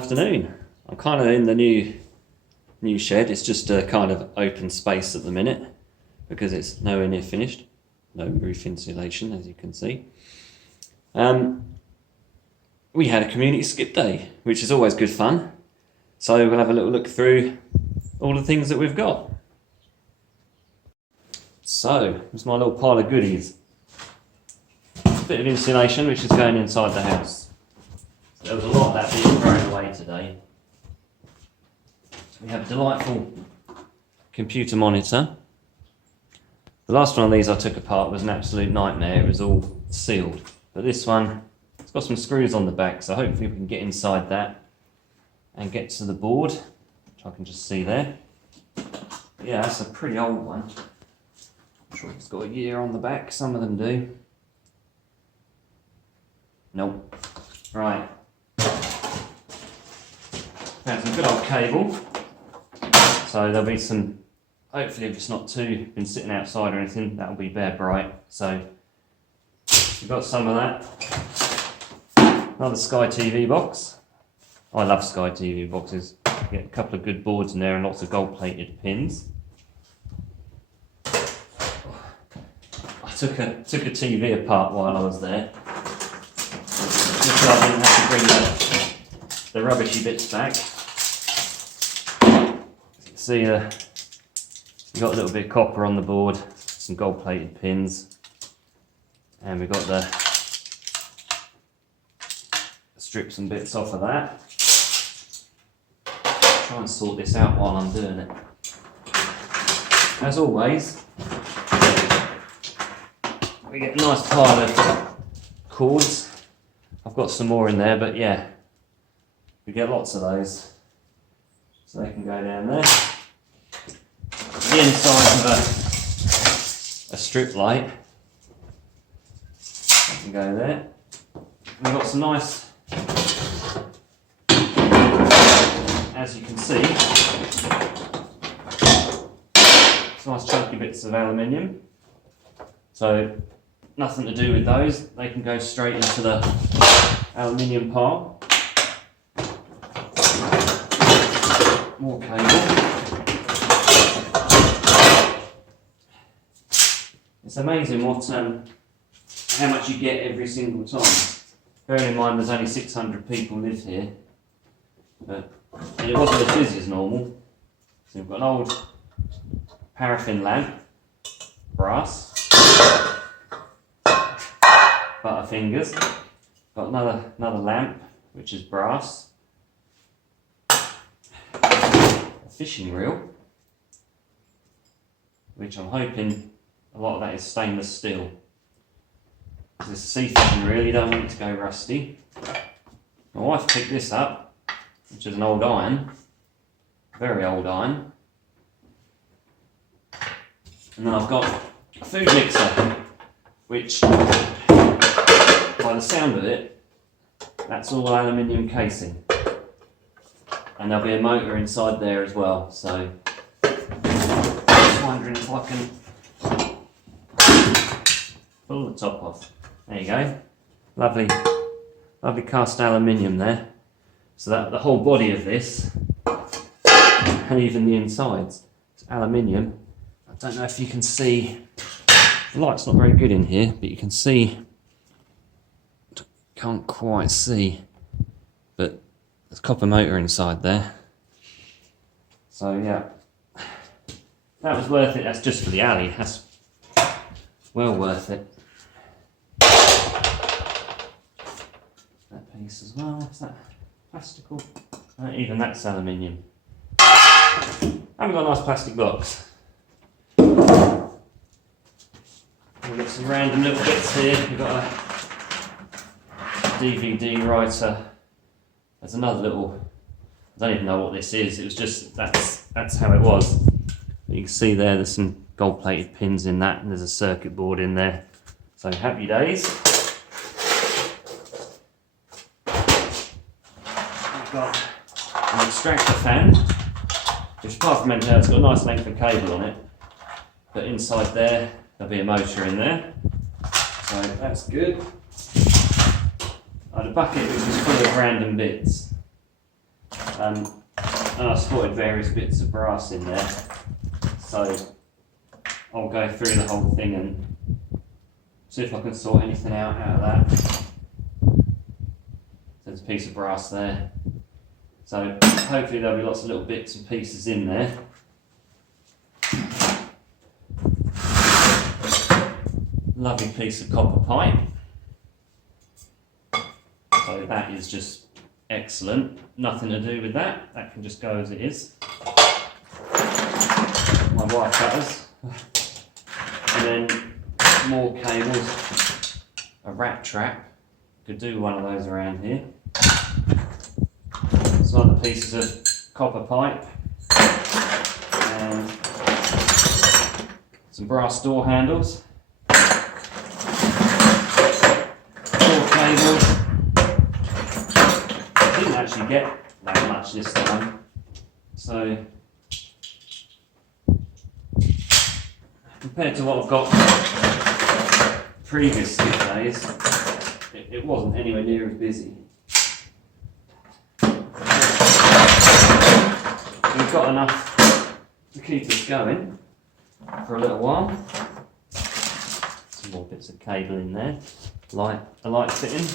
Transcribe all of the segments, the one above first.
afternoon. I'm kind of in the new shed. It's just a kind of open space at the minute because it's nowhere near finished. No roof insulation, as you can see. We had a community skip day, which is always good fun. So we'll have a little look through all the things that we've got. So, here's my little pile of goodies. A bit of insulation, which is going inside the house. So there was a lot of that being thrown away today. We have a delightful computer monitor. The last one of these I took apart was an absolute nightmare. It was all sealed. But this one, it's got some screws on the back, so hopefully we can get inside that and get to the board, which I can just see there. Yeah, that's a pretty old one. I'm sure it's got a year on the back. Some of them do. Nope. Right. Found some good old cable. So there'll be some, hopefully if it's not too been sitting outside or anything, that'll be bare bright. So we've got some of that. Another Sky TV box. I love Sky TV boxes. Get a couple of good boards in there and lots of gold plated pins. I took a TV apart while I was there. Just so I didn't have to bring the rubbishy bits back. As you can see, we've got a little bit of copper on the board, some gold plated pins, and we've got the strips and bits off of that. Try and sort this out while I'm doing it. As always, we get a nice pile of cords. I've got some more in there, but yeah, we get lots of those. So they can go down there. The inside of a strip light. That can go there. And we've got some nice, as you can see, some nice chunky bits of aluminium. So nothing to do with those, they can go straight into the aluminium pile. More cable. It's amazing how much you get every single time. Bearing in mind there's only 600 people live here, but it wasn't as busy as normal. So we've got an old paraffin lamp, brass. Butterfingers. Got another lamp, which is brass. A fishing reel, which I'm hoping a lot of that is stainless steel. This is a sea fishing reel, you don't want it to go rusty. My wife picked this up, which is an old iron, very old iron. And then I've got a food mixer, which, by the sound of it, that's all aluminium casing. And there'll be a motor inside there as well, so just wondering if I can pull the top off. There you go. Lovely cast aluminium there. So that the whole body of this, and even the insides, is aluminium. I don't know if you can see, the light's not very good in here, but you can see, can't quite see, but there's a copper motor inside there. So yeah, that was worth it. That's just for the alley. That's well worth it. That piece as well. Is that plastical? Even that's aluminium. And we've got a nice plastic box. We've got some random little bits here. We've got a DVD writer. There's another little, I don't even know what this is. It was just, that's how it was. But you can see there's some gold plated pins in that, and there's a circuit board in there. So happy days. I've got an extractor fan, which apart from anything else, it's got a nice length of cable on it. But inside there, there'll be a motor in there. So that's good. I had a bucket which was full of random bits. And I spotted various bits of brass in there, so I'll go through the whole thing and see if I can sort anything out of that. There's a piece of brass there, so hopefully there'll be lots of little bits and pieces in there. Lovely piece of copper pipe, so that is just excellent. Nothing to do with that, that can just go as it is. My wire cutters, and then more cables, a rat trap, could do one of those around here. Some other pieces of copper pipe, and some brass door handles, door cables. I didn't actually get that much this time, so compared to what I've got previous skip days, it wasn't anywhere near as busy. We've got enough to keep us going for a little while. Some more bits of cable in there, a light fitting.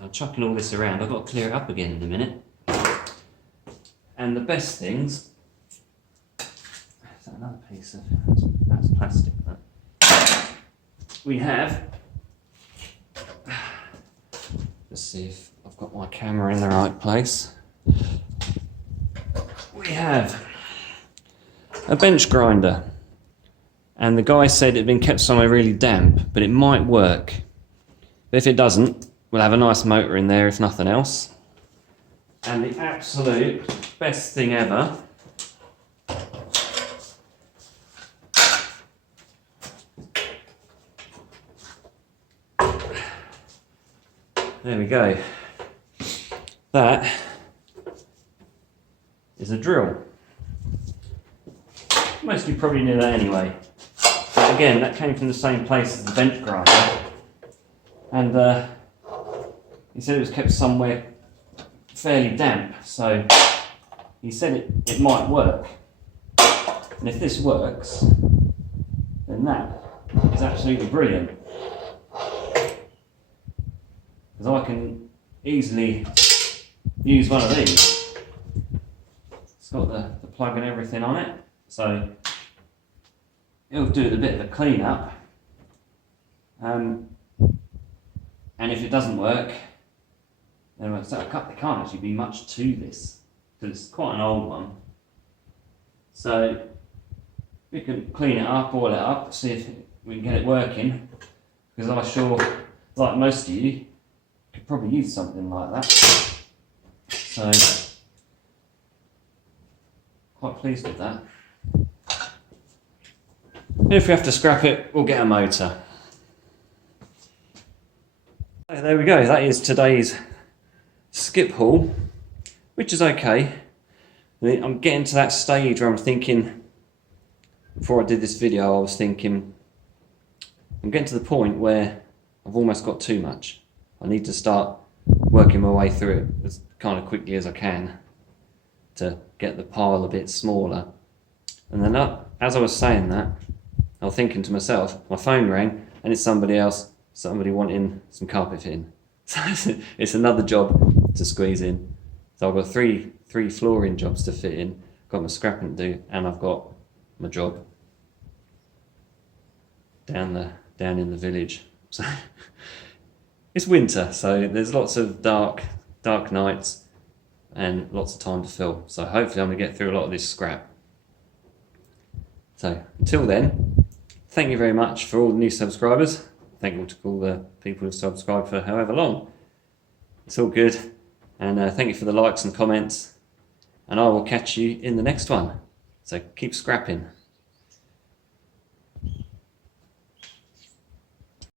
I'm chucking all this around. I've got to clear it up again in a minute. And the best things, is that another piece of, that's plastic, that. We have, let's see if I've got my camera in the right place. We have a bench grinder, and the guy said it had been kept somewhere really damp, but it might work. But if it doesn't, we'll have a nice motor in there if nothing else. And the absolute best thing ever, there we go. That is a drill. Most of you probably knew that anyway. But again, that came from the same place as the bench grinder. And he said it was kept somewhere fairly damp, so he said it might work. And if this works, then that is absolutely brilliant. Because I can easily use one of these. It's got the plug and everything on it, so it'll do a bit of a clean up. And if it doesn't work, then there can't actually be much to this, because it's quite an old one. So we can clean it up, oil it up, see if we can get it working, because I'm sure, like most of you, could probably use something like that. So quite pleased with that. If we have to scrap it, we'll get a motor. There we go, that is today's skip haul, which is okay. I'm getting to that stage where I'm thinking, before I did this video, I was thinking, I'm getting to the point where I've almost got too much. I need to start working my way through it as kind of quickly as I can to get the pile a bit smaller. And then as I was saying that, I was thinking to myself, my phone rang and it's somebody wanting some carpet fitting. So it's another job to squeeze in. So I've got three flooring jobs to fit in, got my scrapping to do, and I've got my job down in the village. So it's winter, so there's lots of dark nights and lots of time to fill. So hopefully I'm gonna get through a lot of this scrap. So until then, thank you very much for all the new subscribers. Thank you to all the people who've subscribed for however long. It's all good. And thank you for the likes and comments. And I will catch you in the next one. So keep scrapping.